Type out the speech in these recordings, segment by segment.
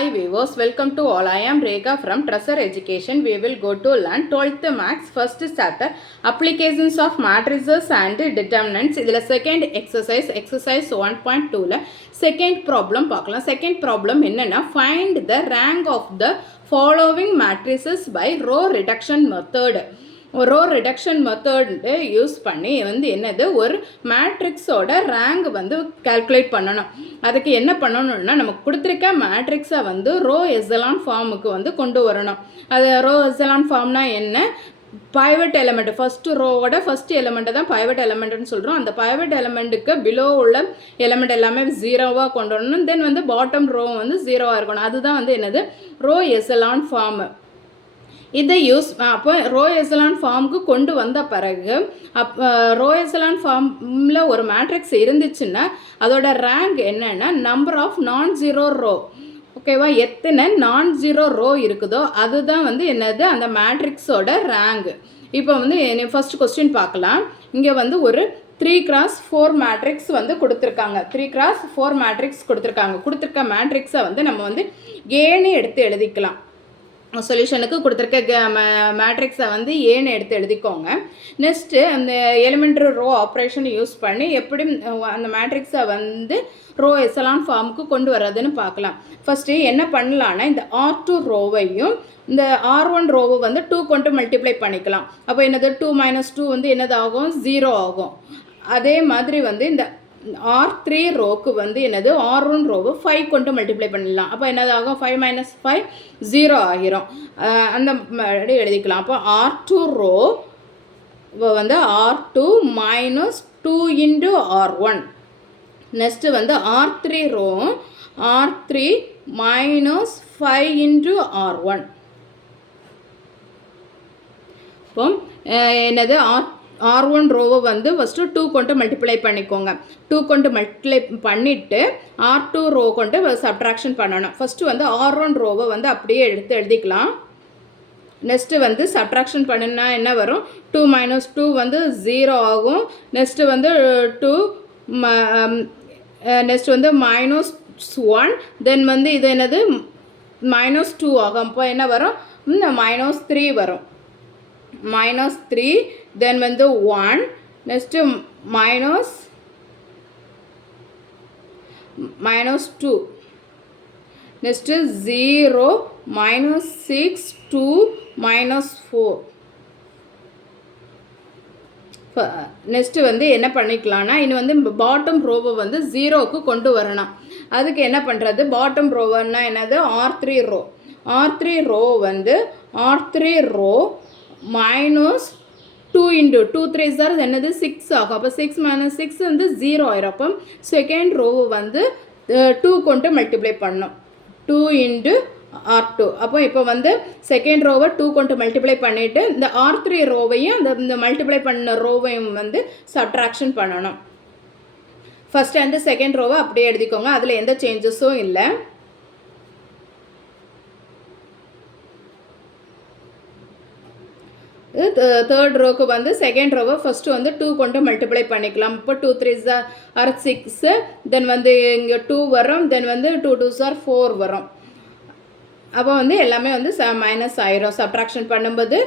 Hi viewers, welcome to all. I am Rekha from Treasure Education. We will go to learn 12th Maths first chapter Applications of Matrices and Determinants. Idhila second exercise 1.2 second problem பார்க்கலாம். Second problem என்னன்னா find the rank of the following matrices by row reduction method. Row reduction method use பண்ணி என்னது ஒரு மேட்ரிக்ஸோட rank calculate பண்ணணும். அதுக்கு என்ன பண்ணணும்னா நமக்கு கொடுத்துருக்க மேட்ரிக்ஸை ரோ எசலான் ஃபார்முக்கு கொண்டு வரணும். அது ரோ எசலான் ஃபார்ம்னா என்ன? பைவட் எலிமெண்ட் ஃபஸ்ட்டு ரோவோட ஃபஸ்ட் எலிமெண்ட்டை தான் பைவட் எலிமெண்ட்னு சொல்கிறோம். அந்த பைவட் எலிமெண்ட்டுக்கு பிலோ உள்ள எலிமெண்ட் எல்லாமே ஜீரோவாக கொண்டு வரணும். தென் பாட்டம் ரோ ஜீரோவாக இருக்கணும். அதுதான் என்னது ரோ எசலான் ஃபார்மு. இதை யூஸ் அப்போ ரோ எசலான் ஃபார்முக்கு கொண்டு வந்த பிறகு ரோ எசலான் ஃபார்மில் ஒரு மேட்ரிக்ஸ் இருந்துச்சுன்னா அதோட ரேங்க் என்னென்னா number of non zero row. ஓகேவா? எத்தனை நான் ஜீரோ ரோ இருக்குதோ அதுதான் என்னது அந்த மேட்ரிக்ஸோட ரேங்க். இப்போ ஃபர்ஸ்ட் கொஸ்டின் பார்க்கலாம். இங்கே ஒரு 3x4 மேட்ரிக்ஸ் கொடுத்துருக்காங்க. 3x4 மேட்ரிக்ஸ் கொடுத்துருக்க மேட்ரிக்ஸை நம்ம ஏன்னு எடுத்து எழுதிக்கலாம். சொல்யூஷனுக்கு கொடுத்துருக்க மேட்ரிக்ஸை ஏன்னு எடுத்து எழுதிக்கோங்க. நெக்ஸ்ட்டு அந்த எலிமெண்ட்ரி ரோ ஆப்ரேஷனை யூஸ் பண்ணி எப்படி அந்த மேட்ரிக்ஸை ரோ எசலான் ஃபார்முக்கு கொண்டு வர்றதுன்னு பார்க்கலாம். ஃபஸ்ட்டு என்ன பண்ணலான்னா இந்த R2 ரோவையும் இந்த R1 ரோவை 2 கொண்டு மல்டிப்ளை பண்ணிக்கலாம். அப்போ என்னது 2 - 2 என்னது ஆகும்? 0 ஆகும். அதே மாதிரி இந்த R3 ரோக்கு என்னது R1 ரோவு 5 கொண்டு மல்டிப்ளை பண்ணலாம். அப்போ என்னது ஆகும்? 5 - 5 0 ஆகிரும். அந்த மாதிரி எழுதிக்கலாம். அப்போ R2 row R2 - 2 into R1. Next R3 row R3 - 5 into R1. இப்போ என்னது R1 ரோவை ஃபஸ்ட்டு 2 கொண்டு மல்டிப்ளை பண்ணிக்கோங்க. 2 கொண்டு மல்டிப்ளை பண்ணிவிட்டு R2 ரோ கொண்டு சப்ட்ராக்ஷன் பண்ணணும். ஃபஸ்ட்டு R1 ரோவை அப்படியே எடுத்து எழுதிக்கலாம். நெக்ஸ்ட்டு சப்ட்ராக்ஷன் பண்ணினா என்ன வரும்? 2 - 2 0 ஆகும். நெக்ஸ்ட்டு 2 நெக்ஸ்ட் -1 தென் இது என்னது -2 ஆகும். அப்போ என்ன வரும்? -3 வரும். -3 then 1 next -2 next 0 -6 2 -4. நெக்ஸ்ட்டு என்ன பண்ணிக்கலாம்னா இன்னும் பாட்டம் ரோவை 0க்கு கொண்டு வரணும். அதுக்கு என்ன பண்ணுறது? பாட்டம் ரோவன்னா என்னது? R3 row. R3 row R3 row -2 into 2 3s are என்னது 6 ஆகும். அப்போ 6 - 6 0 ஆயிரும். அப்போ செகண்ட் ரோவை 2 கொண்டு மல்டிப்ளை பண்ணோம். 2 into R2. அப்போ இப்போ செகண்ட் ரோவை 2 கொண்டு மல்டிப்ளை பண்ணிவிட்டு இந்த R3 ரோவையும் இந்த மல்டிப்ளை பண்ண ரோவையும் சப்ட்ராக்ஷன் பண்ணணும். ஃபஸ்ட் அண்ட் செகண்ட் ரோவை அப்படியே எழுதிக்கோங்க. அதில் எந்த சேஞ்சஸும் இல்லை. தேர்ட் ரோக்கு செகண்ட் ரோவை ஃபஸ்ட்டு 2 கொண்டு மல்டிப்ளை பண்ணிக்கலாம். இப்போ 2 3s are 6 தென் இங்கே 2 வரும். தென் 2 2s are 4 வரும். அப்போ எல்லாமே மைனஸ் ஆயிரும். சப்ட்ராக்ஷன் பண்ணும்போது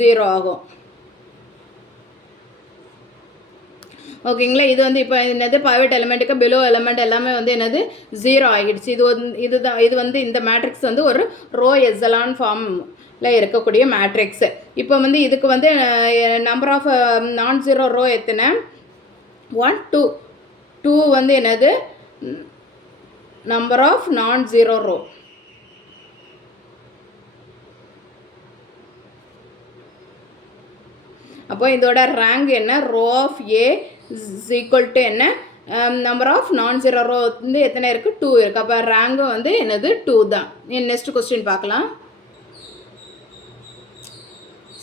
0 ஆகும். ஓகேங்களா? இது இப்போ என்னது பைவட் எலிமெண்ட்டுக்கு பிலோ எலிமெண்ட் எல்லாமே என்னது 0 ஆகிடுச்சு. இது இந்த மேட்ரிக்ஸ் ஒரு ரோ எசலான் ஃபார்மில் இருக்கக்கூடிய மேட்ரிக்ஸு. இப்போ இதுக்கு number of non zero row எத்தனை? 1 2 2 என்னது number of non zero row. அப்போ இதோட ரேங்க் என்ன? Rho of A is equal to என்ன? Number of non zero row எத்தனை இருக்குது? 2 இருக்குது. அப்போ ரேங்கு என்னது 2 தான். நெக்ஸ்ட் கொஸ்டின் பார்க்கலாம்.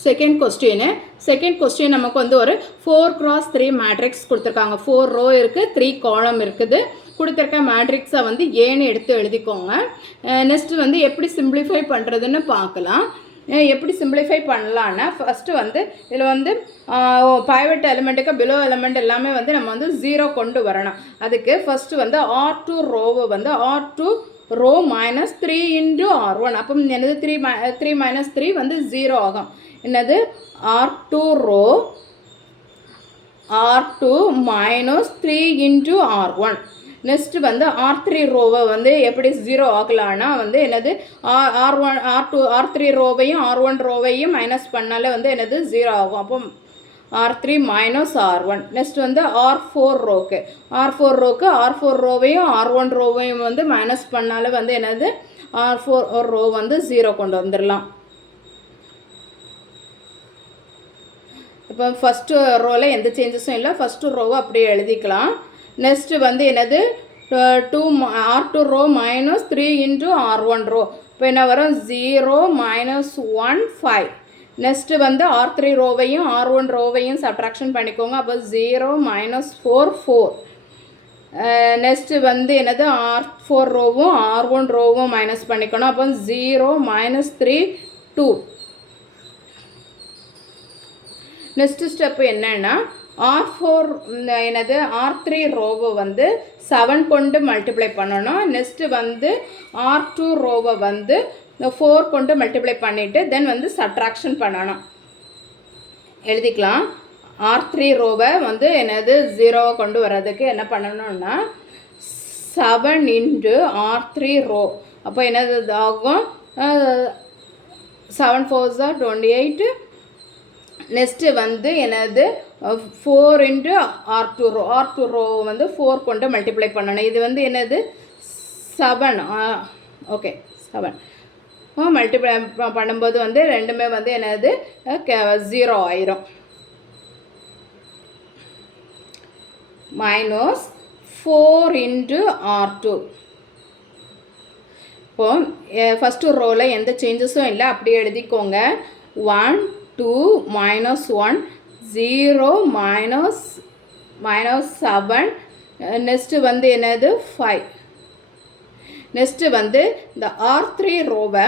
செகண்ட் கொஸ்டின் நமக்கு ஒரு 4x3 மேட்ரிக்ஸ் கொடுத்துருக்காங்க. 4 ரோ இருக்குது, 3 காலம் இருக்குது. கொடுத்துருக்க மேட்ரிக்ஸை ஏன்னு எடுத்து எழுதிக்கோங்க. நெக்ஸ்ட்டு எப்படி சிம்பிளிஃபை பண்ணுறதுன்னு பார்க்கலாம். எப்படி சிம்பிளிஃபை பண்ணலான்னா ஃபஸ்ட்டு இதில் பைவட் எலிமெண்ட்டுக்கு பிலோ எலிமெண்ட் எல்லாமே நம்ம 0 கொண்டு வரணும். அதுக்கு ஃபஸ்ட்டு R2 ரோவை R2 row minus 3 into R1. அப்போ என்னது 3 மைனஸ் 3 வந்து 0 ஆகும். என்னது R2 row R2 minus 3 into R1. Next வந்து R3 ரோவை வந்து எப்படி 0 ஆகலான்னா வந்து என்னது R1 R2 R3 ரோவையும் R1 ரோவையும் minus பண்ணாலே வந்து என்னது 0 ஆகும். அப்போ R3 மைனஸ் R1. நெக்ஸ்ட் வந்து R4 ரோக்கு R4 ரோவையும் R1 ரோவையும் வந்து மைனஸ் பண்ணாலே வந்து என்னது R4 ரோ வந்து 0 கொண்டு வந்துடலாம். இப்போ ஃபஸ்ட்டு ரோவில் எந்த சேஞ்சஸும் இல்லை, ஃபஸ்ட்டு ரோவை அப்படியே எழுதிக்கலாம். நெக்ஸ்ட்டு வந்து என்னது R2 row minus 3 into R1 row. இப்போ என்ன வரும் 0 மைனஸ் 1 5. நெக்ஸ்ட்டு வந்து R3 ரோவையும் R1 ரோவையும் சப்ட்ராக்ஷன் பண்ணிக்கோங்க. அப்போ 0 மைனஸ் 4 4. நெக்ஸ்ட்டு வந்து என்னது R4 ரோவும் R1 ரோவும் மைனஸ் பண்ணிக்கணும். அப்போ 0 மைனஸ் 3 2. நெக்ஸ்ட்டு ஸ்டெப்பு என்னென்னா R4 என்னது R3 ரோவை வந்து 7 கொண்டு மல்டிப்ளை பண்ணணும். நெக்ஸ்ட்டு வந்து R2 ரோவை வந்து 4 கொண்டு மல்டிப்ளை பண்ணிவிட்டு தென் வந்து சப்ட்ராக்ஷன் பண்ணணும். எழுதிக்கலாம். R3 ரோவை வந்து என்னது 0 கொண்டு வர்றதுக்கு என்ன பண்ணணும்னா 7 இன்ட்டு R3 ரோ. அப்போ என்னது ஆகும் 7 4s are 28. நெக்ஸ்ட்டு வந்து என்னது 4 இன்ட்டு R2 ரோ வந்து 4 கொண்டு மல்டிப்ளை பண்ணணும். இது வந்து என்னது 7. ஓகே 7 மல்டிப்ளை பண்ணும்போது வந்து ரெண்டுமே வந்து என்னது 0 ஆயிரும். Minus 4 into R2. இப்போ ஃபஸ்ட்டு ரோவில் எந்த சேஞ்சஸும் இல்லை, அப்படியே எழுதிக்கோங்க. 1 2 minus 1 0 minus 7. நெக்ஸ்ட்டு வந்து என்னது 5. நெக்ஸ்ட்டு வந்து இந்த R3 ரோவை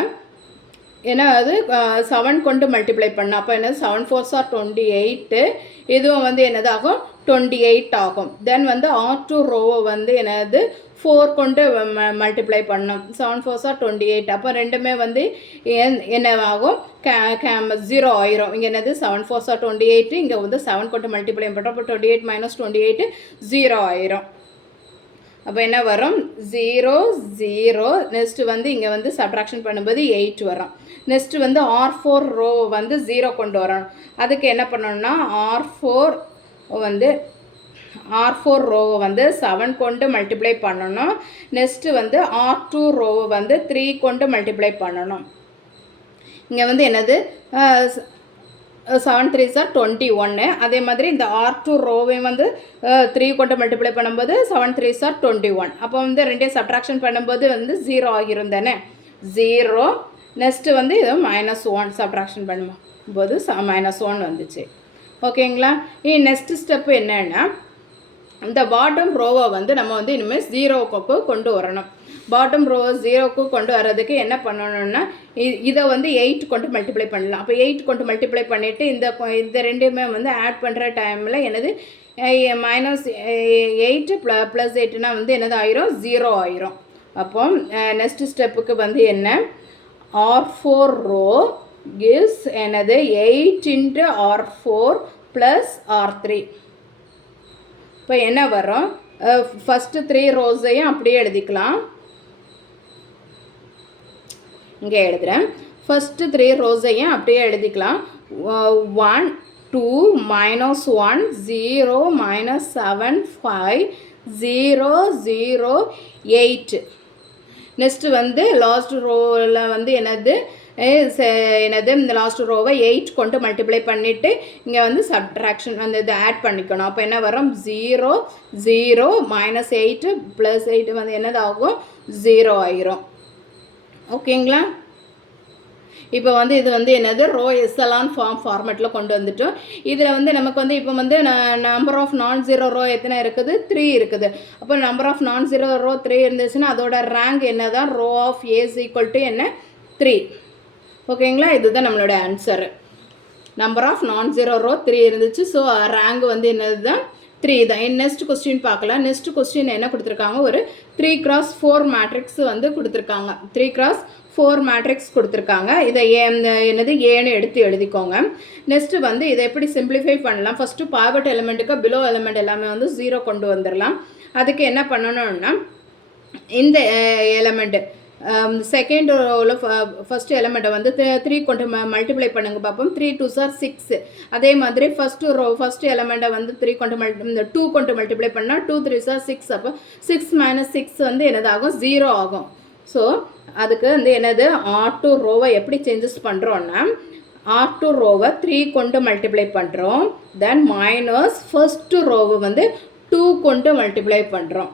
என்னது 7 கொண்டு மல்டிப்ளை பண்ண. அப்போ என்னது 7 4s are 28. இதுவும் வந்து என்னது ஆகும் 28 ஆகும். தென் வந்து R2 ரோவை வந்து என்னது 4 கொண்டு மல்டிப்ளை பண்ணோம். 7 4s are 28. அப்போ ரெண்டுமே வந்து என்ன ஆகும் 0 ஆயிரும். இங்கே என்னது 7 4s are 28, இங்கே வந்து 7 கொண்டு மல்டிப்ளை பண்ணுறோம். அப்போ 28 மைனஸ் 28 0 ஆயிரும். அப்போ என்ன வரும் 0 0. நெக்ஸ்ட்டு வந்து இங்கே வந்து சப்ட்ராக்ஷன் பண்ணும்போது 8 வரும். நெக்ஸ்ட்டு வந்து R4 ரோ வந்து 0 கொண்டு வரணும். அதுக்கு என்ன பண்ணணும்னா R4 ரோவை வந்து 7 கொண்டு மல்டிப்ளை பண்ணணும். நெக்ஸ்ட்டு வந்து R2 ரோவை வந்து 3 கொண்டு மல்டிப்ளை பண்ணணும். இங்கே வந்து என்னது 7 3s are 21. அதே மாதிரி இந்த R2 ரோவை வந்து 3 கொண்டு மல்டிப்ளை பண்ணும்போது 7 3s are 21. அப்போ வந்து ரெண்டே சப்ட்ராக்ஷன் பண்ணும்போது வந்து 0 ஆகிரும் தானே 0. நெக்ஸ்ட்டு வந்து இது -1 சப்ட்ராக்ஷன் பண்ணும்போது -1 வந்துச்சு. ஓகேங்களா. நெக்ஸ்ட்டு ஸ்டெப்பு என்னென்னா இந்த பாட்டம் ரோவை வந்து நம்ம வந்து இனிமேல் 0க்கு கொண்டு வரணும். பாட்டம் ரோவை 0க்கு கொண்டு வர்றதுக்கு என்ன பண்ணணும்னா இதை வந்து 8 கொண்டு மல்டிப்ளை பண்ணலாம். அப்போ 8 கொண்டு மல்டிப்ளை பண்ணிவிட்டு இந்த ரெண்டுமே வந்து ஆட் பண்ணுற டைமில் என்னது -8 + 8னா வந்து என்னது ஆயிரும் 0 ஆயிரும். அப்போ நெக்ஸ்ட் ஸ்டெப்புக்கு வந்து என்ன R4 ரோ gives என்னது 8 இன்ட்டு R4 + R3. இப்போ என்ன வரும் ஃபஸ்ட்டு 3 ரோஸையும் அப்படியே எழுதிக்கலாம். இங்கே எழுதுகிறேன். ஃபஸ்ட்டு 3 ரோஸையும் அப்படியே எழுதிக்கலாம். 1 2 -1 0 -7 5 0 0 8. நெக்ஸ்ட்டு வந்து லாஸ்ட் ரோவில் வந்து என்னது இந்த லாஸ்ட் ரோவை 8 கொண்டு மல்டிப்ளை பண்ணிவிட்டு இங்கே வந்து சப்ட்ராக்ஷன் அந்த இதை ஆட் பண்ணிக்கணும். அப்போ என்ன வரும் 0 0 -8 + 8 வந்து என்னது ஆகும் 0 ஆயிரும். ஓகேங்களா. இப்போ வந்து இது வந்து என்னது ரோ எஸ்எலான் ஃபார்மேட்டில் கொண்டு வந்துட்டோம். இதில் வந்து நமக்கு வந்து இப்போ வந்து நம்பர் ஆஃப் நான்-0 ரோ எத்தனை இருக்குது 3 இருக்குது. அப்போ நம்பர் ஆஃப் நான்-0 ரோ 3 இருந்துச்சுன்னா அதோட ரேங்க் என்ன தான் rho of A's equal to என்ன 3. ஓகேங்களா. இதுதான் நம்மளோட ஆன்சரு. நம்பர் ஆஃப் நான்-0 ரோ 3 இருந்துச்சு. ஸோ ரேங்க் வந்து என்னது தான் 3 தான். நெக்ஸ்ட் கொஸ்டின் பார்க்கலாம். நெக்ஸ்ட் கொஸ்டின் என்ன கொடுத்துருக்காங்க, ஒரு 3x4 மேட்ரிக்ஸ் வந்து கொடுத்துருக்காங்க. 3x4 மேட்ரிக்ஸ் கொடுத்துருக்காங்க. இதை என்னது ஏன்னு எடுத்து எழுதிக்கோங்க. நெக்ஸ்ட்டு வந்து இதை எப்படி சிம்பிளிஃபை பண்ணலாம், ஃபஸ்ட்டு பாவட் எலிமெண்ட்டுக்கு பிலோ எலிமெண்ட் எல்லாமே வந்து 0 கொண்டு வந்துடலாம். அதுக்கு என்ன பண்ணணும்னா, இந்த எலிமெண்ட்டு செகண்ட் ரோவில் ஃபஸ்ட்டு எலிமெண்ட்டை வந்து 3 கொண்டு மல்டிப்ளை பண்ணுங்க பார்ப்போம். 3 2s are 6. அதே மாதிரி ஃபஸ்ட்டு எலிமெண்ட்டை வந்து 3 கொண்டு 2 கொண்டு மல்டிப்ளை பண்ணால் 2 3s are 6. அப்போ 6 - 6 வந்து என்னதாகும், 0 ஆகும். ஸோ அதுக்கு வந்து என்னது, R2 ரோவை எப்படி சேஞ்சஸ் பண்ணுறோன்னா, R2 ரோவை 3 கொண்டு மல்டிப்ளை பண்ணுறோம். தென் மைனஸ் ஃபஸ்ட்டு ரோவை வந்து 2 கொண்டு மல்டிப்ளை பண்ணுறோம்.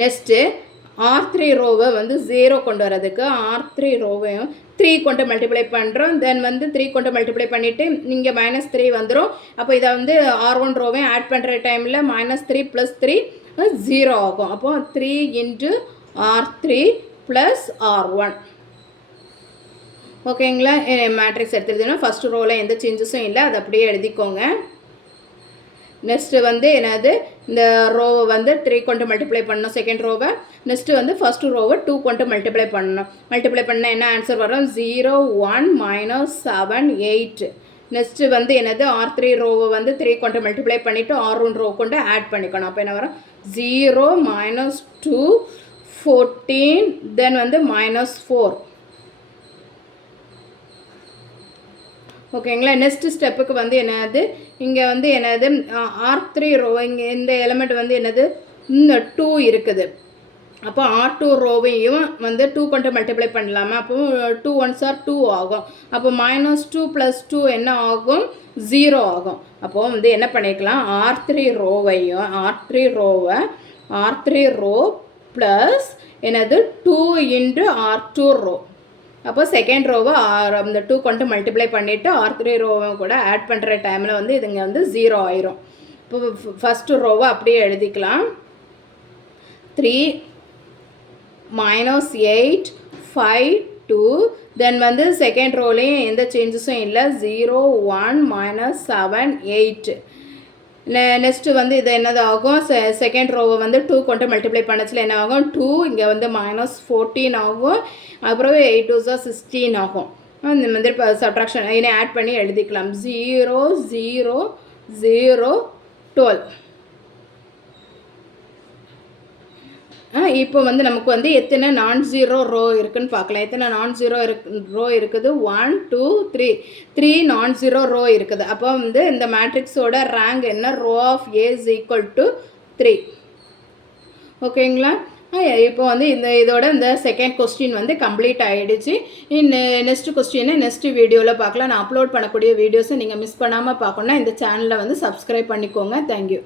நெக்ஸ்ட்டு R3 ரோவை வந்து 0 கொண்டு வரதுக்கு R3 ரோவையும் 3 கொண்டு மல்டிப்ளை பண்ணுறோம். தென் வந்து 3 கொண்டு மல்டிப்ளை பண்ணிவிட்டு இங்கே -3 வந்துடும். அப்போ இதை வந்து R1 ரோவையும் ஆட் பண்ணுற டைமில் -3 + 3 0 ஆகும். அப்போ 3 × R3 + R1. ஓகேங்களா, மேட்ரிக்ஸ் எடுத்துருந்தீங்கன்னா ஃபஸ்ட்டு ரோவில் எந்த சேஞ்சஸும் இல்லை, அது அப்படியே எழுதிக்கோங்க. நெக்ஸ்ட்டு வந்து என்னது, இந்த ரோவை வந்து 3 கொண்டு மல்டிப்ளை பண்ணணும் செகண்ட் ரோவை. நெக்ஸ்ட்டு வந்து ஃபஸ்ட்டு ரோவை 2 கொண்டு மல்டிப்ளை பண்ணணும். மல்டிப்ளை பண்ணால் என்ன ஆன்சர் வரும், 0 1 -7 8. நெக்ஸ்ட்டு வந்து என்னது, R3 ரோவை வந்து 3 கொண்டு மல்டிப்ளை பண்ணிவிட்டு R1 ரோ கொண்டு ஆட் பண்ணிக்கணும். அப்போ என்ன வரும், 0 -2 14. தென் வந்து -4. ஓகேங்களா. நெக்ஸ்ட் ஸ்டெப்புக்கு வந்து என்னது, இங்கே வந்து என்னது, R3 ரோ இங்கே இந்த எலிமெண்ட் வந்து என்னது 2 இருக்குது. அப்போ R2 ரோவையும் வந்து 2 கொண்டு மல்டிப்ளை பண்ணலாமா. அப்போ 2 1s are 2 ஆகும். அப்போ -2 + 2 என்ன ஆகும், 0 ஆகும். அப்போது வந்து என்ன பண்ணிக்கலாம், R3 ரோ ப்ளஸ் என்னது 2 × R2 ரோ. அப்போ செகண்ட் ரோவை அந்த 2 கொண்டு மல்டிப்ளை பண்ணிவிட்டு R3 ரோவை கூட ஆட் பண்ணுற டைமில் வந்து இதுங்க வந்து 0 ஆயிரும். இப்போ ஃபஸ்ட்டு ரோவை அப்படியே எழுதிக்கலாம். 3 -8 5 2. தென் வந்து செகண்ட் ரோலையும் எந்த சேஞ்சஸும் இல்லை, 0 1 -7 8. நெக்ஸ்ட்டு வந்து இது என்னது ஆகும், செகண்ட் ரோவை வந்து 2 கொண்டு மல்டிப்ளை பண்ணச்சில் என்ன ஆகும், 2 இங்கே வந்து -14 ஆகும். அப்புறம் 8 2s are 16 ஆகும். இந்த மாதிரி இப்போ சப்ட்ராக்ஷன் இதை ஆட் பண்ணி எழுதிக்கலாம். 0 0 0 12. இப்போ வந்து நமக்கு வந்து எத்தனை நான்-ஜீரோ ரோ இருக்குதுன்னு பார்க்கலாம். எத்தனை நான்-ஜீரோ ரோ இருக்குது, 1 2 3 நான்-ஜீரோ ரோ இருக்குது. அப்போ வந்து இந்த மேட்ரிக்ஸோட ரேங்க் என்ன, ரோ ஆஃப் A = 3. ஓகேங்களா. இப்போ வந்து இதோட இந்த செகண்ட் கொஸ்டின் வந்து கம்ப்ளீட் ஆகிடுச்சு. நெக்ஸ்ட் கொஸ்டினை நெக்ஸ்ட் வீடியோவில் பார்க்கலாம். நான் அப்லோட் பண்ணக்கூடிய வீடியோஸை நீங்கள் மிஸ் பண்ணாமல் பார்க்கணுன்னா இந்த சேனலை வந்து சப்ஸ்கிரைப் பண்ணிக்கோங்க. தேங்க்யூ.